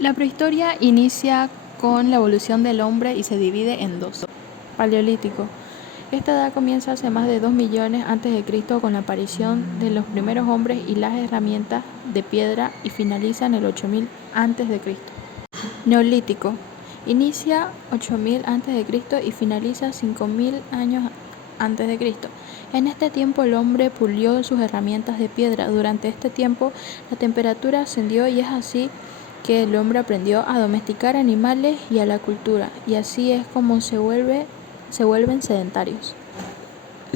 La prehistoria inicia con la evolución del hombre y se divide en dos. Paleolítico. Esta edad comienza hace más de 2 millones antes de Cristo con la aparición de los primeros hombres y las herramientas de piedra y finaliza en el 8000 antes de Cristo. Neolítico. Inicia 8000 antes de Cristo y finaliza 5000 años antes de Cristo. En este tiempo el hombre pulió sus herramientas de piedra. Durante este tiempo la temperatura ascendió y es así que el hombre aprendió a domesticar animales y a la cultura, y así es como se vuelven sedentarios.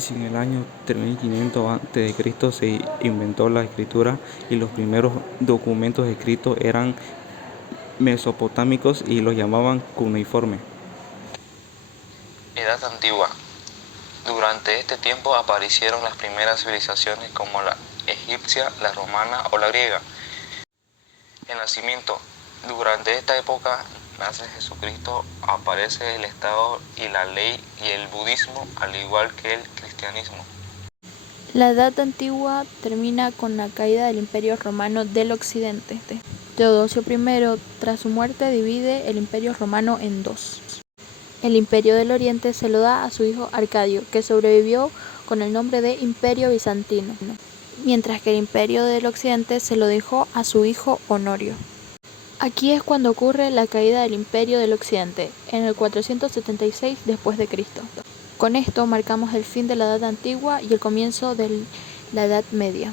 En el año 3500 a.C. se inventó la escritura y los primeros documentos escritos eran mesopotámicos y los llamaban cuneiforme. Edad Antigua. Durante este tiempo aparecieron las primeras civilizaciones como la egipcia, la romana o la griega. El nacimiento. Durante esta época nace Jesucristo, aparece el Estado y la ley y el budismo, al igual que el cristianismo. La Edad Antigua termina con la caída del Imperio Romano del Occidente. Teodosio I, tras su muerte, divide el Imperio Romano en dos. El Imperio del Oriente se lo da a su hijo Arcadio, que sobrevivió con el nombre de Imperio Bizantino, mientras que el Imperio del Occidente se lo dejó a su hijo Honorio. Aquí es cuando ocurre la caída del Imperio del Occidente, en el 476 después de Cristo. Con esto marcamos el fin de la Edad Antigua y el comienzo de la Edad Media.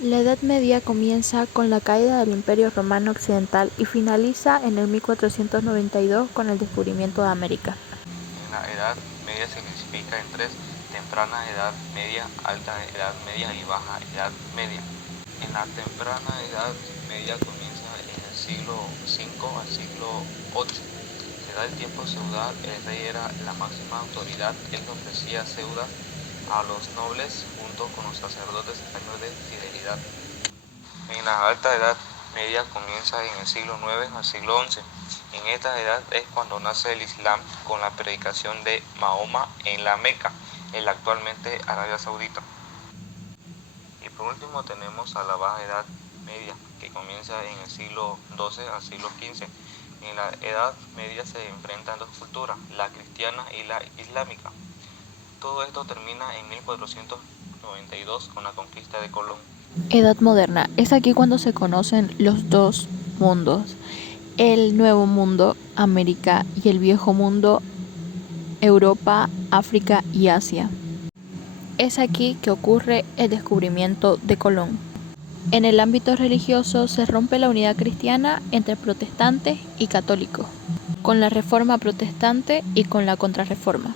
La Edad Media comienza con la caída del Imperio Romano Occidental y finaliza en el 1492 con el descubrimiento de América. La Edad Media se clasifica en tres: temprana Edad Media, alta Edad Media y baja Edad Media. En la temprana Edad Media comienza en el siglo V al siglo VIII. Se da el tiempo feudal, el rey era la máxima autoridad, él ofrecía deudas a los nobles junto con los sacerdotes a cambio de fidelidad. En la alta Edad Media comienza en el siglo IX al siglo XI. En esta edad es cuando nace el Islam con la predicación de Mahoma en la Meca, en la actualmente Arabia Saudita. Y por último tenemos a la Baja Edad Media, que comienza en el siglo XII al siglo XV. En la Edad Media se enfrentan dos culturas, la cristiana y la islámica. Todo esto termina en 1492 con la conquista de Colón. Edad Moderna. Es aquí cuando se conocen los dos mundos, el Nuevo Mundo, América, y el Viejo Mundo, Europa, África y Asia. Es aquí que ocurre el descubrimiento de Colón. En el ámbito religioso se rompe la unidad cristiana entre protestantes y católicos, con la Reforma Protestante y con la Contrarreforma.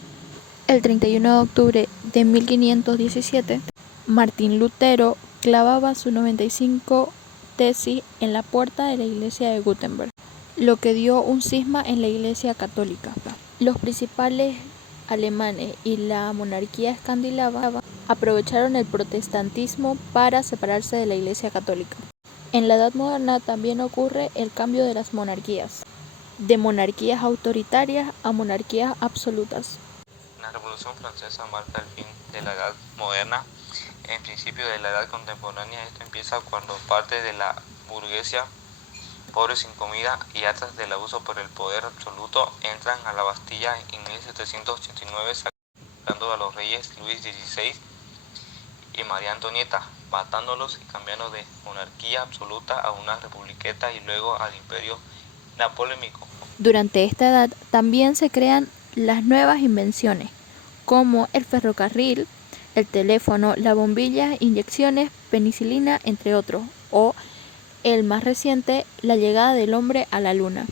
El 31 de octubre de 1517, Martín Lutero clavaba sus 95 tesis en la puerta de la iglesia de Gutenberg, lo que dio un cisma en la iglesia católica. Los principales alemanes y la monarquía escandinava aprovecharon el protestantismo para separarse de la iglesia católica. En la Edad Moderna también ocurre el cambio de las monarquías, de monarquías autoritarias a monarquías absolutas. La Revolución Francesa marca el fin de la Edad Moderna. En principio de la Edad Contemporánea, esto empieza cuando parte de la burguesía, pobres sin comida y hartas del abuso por el poder absoluto, entran a la Bastilla en 1789 sacando a los reyes Luis XVI y María Antonieta, matándolos y cambiando de monarquía absoluta a una republiqueta y luego al imperio napoleónico. Durante esta edad también se crean las nuevas invenciones, como el ferrocarril, el teléfono, la bombilla, inyecciones, penicilina, entre otros, o el más reciente, la llegada del hombre a la luna.